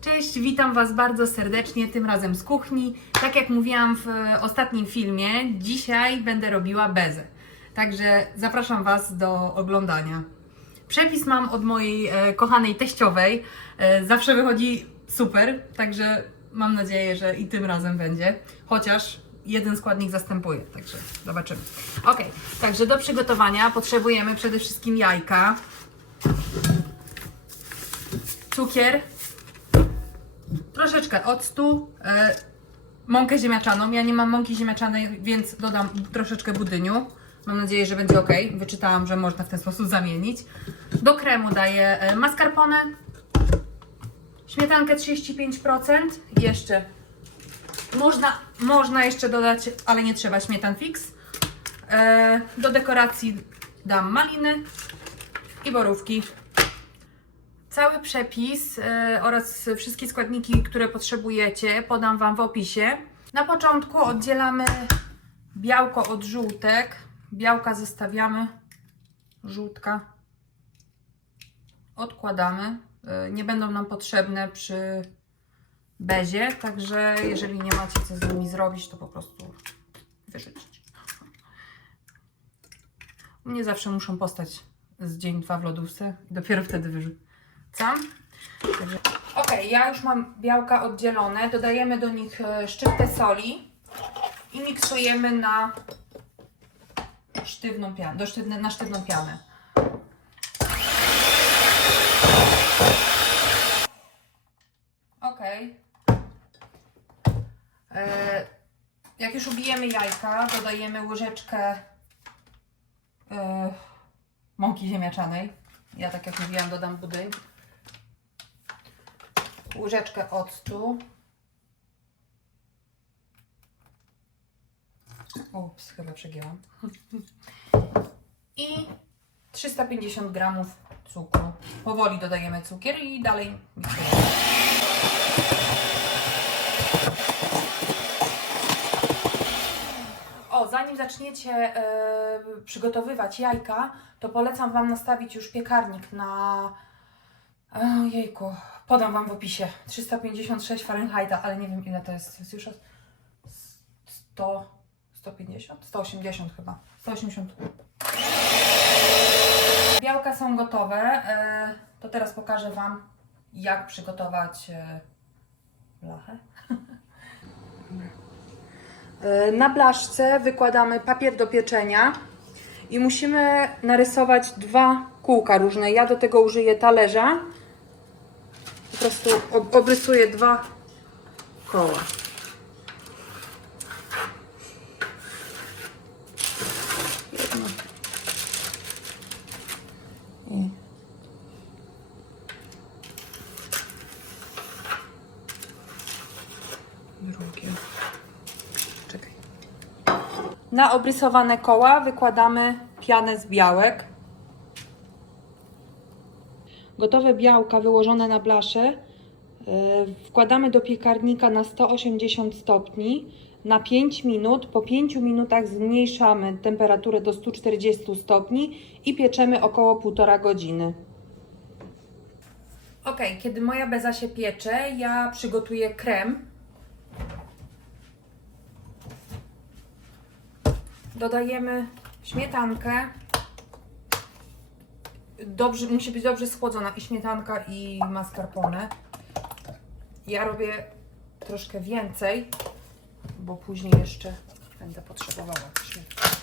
Cześć, witam Was bardzo serdecznie, tym razem z kuchni. Tak jak mówiłam w e, ostatnim filmie, dzisiaj będę robiła bezę. Także zapraszam Was do oglądania. Przepis mam od mojej e, kochanej teściowej. E, zawsze wychodzi super, także mam nadzieję, że i tym razem będzie. Chociaż jeden składnik zastępuje, także zobaczymy. Ok, także do przygotowania potrzebujemy przede wszystkim jajka, cukier, troszeczkę octu, e, mąkę ziemniaczaną. Ja nie mam mąki ziemniaczanej, więc dodam troszeczkę budyniu. Mam nadzieję, że będzie ok. Wyczytałam, że można w ten sposób zamienić. Do kremu daję e, mascarpone, śmietankę 35%, jeszcze można, można jeszcze dodać, ale nie trzeba śmietan fix. E, do dekoracji dam maliny i borówki. Cały przepis e, oraz wszystkie składniki, które potrzebujecie, podam Wam w opisie. Na początku oddzielamy białko od żółtek. Białka zostawiamy, żółtka odkładamy. E, Nie będą nam potrzebne przy bezie, także jeżeli nie macie co z nimi zrobić, to po prostu wyrzucić. U mnie zawsze muszą postać z dzień dwa w lodówce i dopiero wtedy wyrzucam. Także... Ok, ja już mam białka oddzielone. Dodajemy do nich e, szczyptę soli i miksujemy na sztywną pianę, do sztywne, na sztywną pianę. Ok. E, jak już ubijemy jajka, dodajemy łyżeczkę e, mąki ziemniaczanej. Ja tak jak mówiłam, dodam budyń. Łyżeczkę octu. Ups, chyba przegięłam. I 350 gramów cukru. Powoli dodajemy cukier i dalej miksujemy. O, zanim zaczniecie e, przygotowywać jajka, to polecam Wam nastawić już piekarnik na. E, jejku, podam Wam w opisie. 356 Fahrenheita, ale nie wiem ile to jest Celsjusza. 100, 150? 180 chyba. 180. Białka są gotowe. E, to teraz pokażę Wam, jak przygotować e, blachę. E, Na blaszce wykładamy papier do pieczenia i musimy narysować dwa kółka różne. Ja do tego użyję talerza. Prostu ob- obrysuję dwa koła. Jedno. I drugie. Czekaj. Na obrysowane koła wykładamy pianę z białek. Gotowe białka wyłożone na blaszę e, wkładamy do piekarnika na 180 stopni na 5 minut. Po 5 minutach zmniejszamy temperaturę do 140 stopni i pieczemy około 1,5 godziny. Ok, kiedy moja beza się piecze, ja przygotuję krem. Dodajemy śmietankę. Dobrze, musi być dobrze schłodzona i śmietanka i mascarpone. Ja robię troszkę więcej, bo później jeszcze będę potrzebowała śmietanki.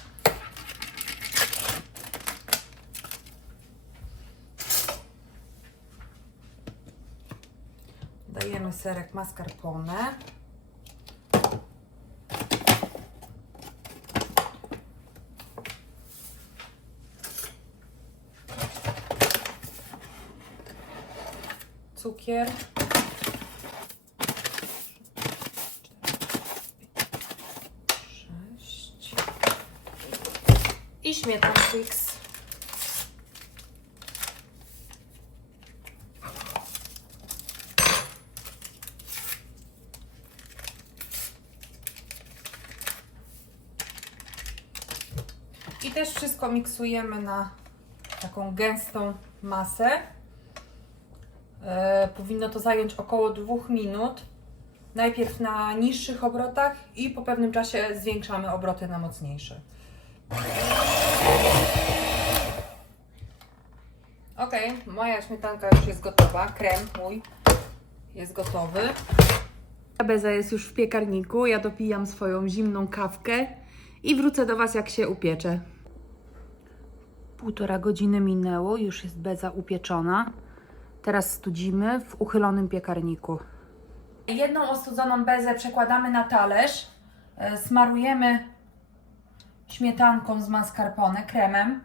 Dajemy serek mascarpone. Cukier. I śmietan fix. I też wszystko miksujemy na taką gęstą masę. E, powinno to zająć około 2 minut. Najpierw na niższych obrotach i po pewnym czasie zwiększamy obroty na mocniejsze. Ok, moja śmietanka już jest gotowa. Krem mój jest gotowy. Beza jest już w piekarniku. Ja dopijam swoją zimną kawkę i wrócę do Was, jak się upiecze. Półtora godziny minęło, już jest beza upieczona. Teraz studzimy w uchylonym piekarniku. Jedną ostudzoną bezę przekładamy na talerz, e, smarujemy śmietanką z mascarpone, kremem.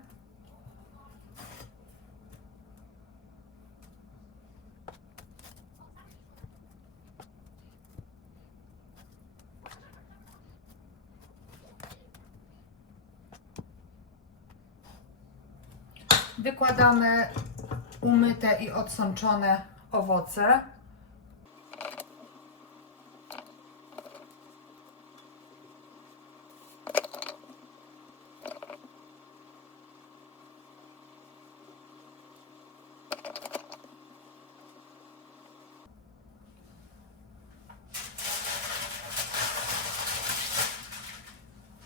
Wykładamy umyte i odsączone owoce.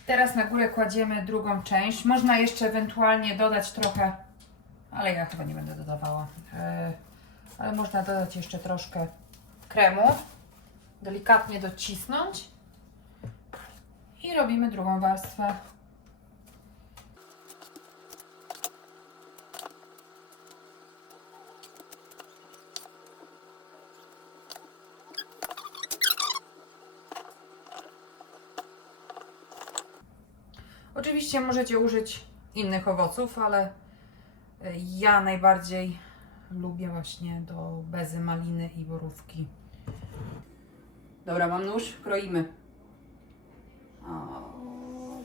Teraz na górę kładziemy drugą część. Można jeszcze ewentualnie dodać trochę, ale ja chyba nie będę dodawała. Yy, ale można dodać jeszcze troszkę kremu. Delikatnie docisnąć. I robimy drugą warstwę. Oczywiście możecie użyć innych owoców, ale ja najbardziej lubię właśnie do bezy maliny i borówki. Dobra, mam nóż, kroimy. O,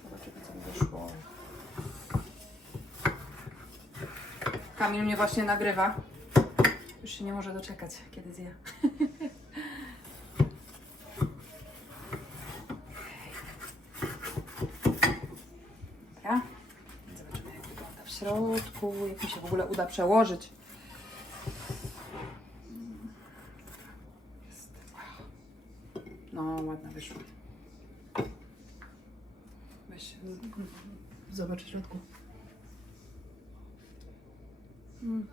zobaczymy co mi wyszło. Kamil mnie właśnie nagrywa. Już się nie może doczekać, kiedy zje. Dobra. Zobaczymy jak wygląda w środku, jak mi się w ogóle uda przełożyć. Jest. No, ładna wyszła. Weź, zobacz w środku. Mm.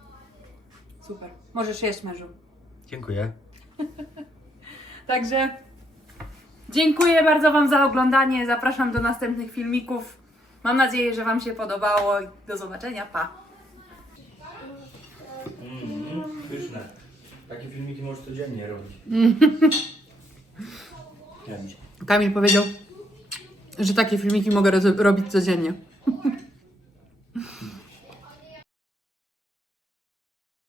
Super. Możesz jeść, mężu. Dziękuję. Także dziękuję bardzo Wam za oglądanie. Zapraszam do następnych filmików. Mam nadzieję, że Wam się podobało. Do zobaczenia. Pa! Mm, pyszne. Takie filmiki możesz codziennie robić. Kamil powiedział, że takie filmiki mogę roz- robić codziennie.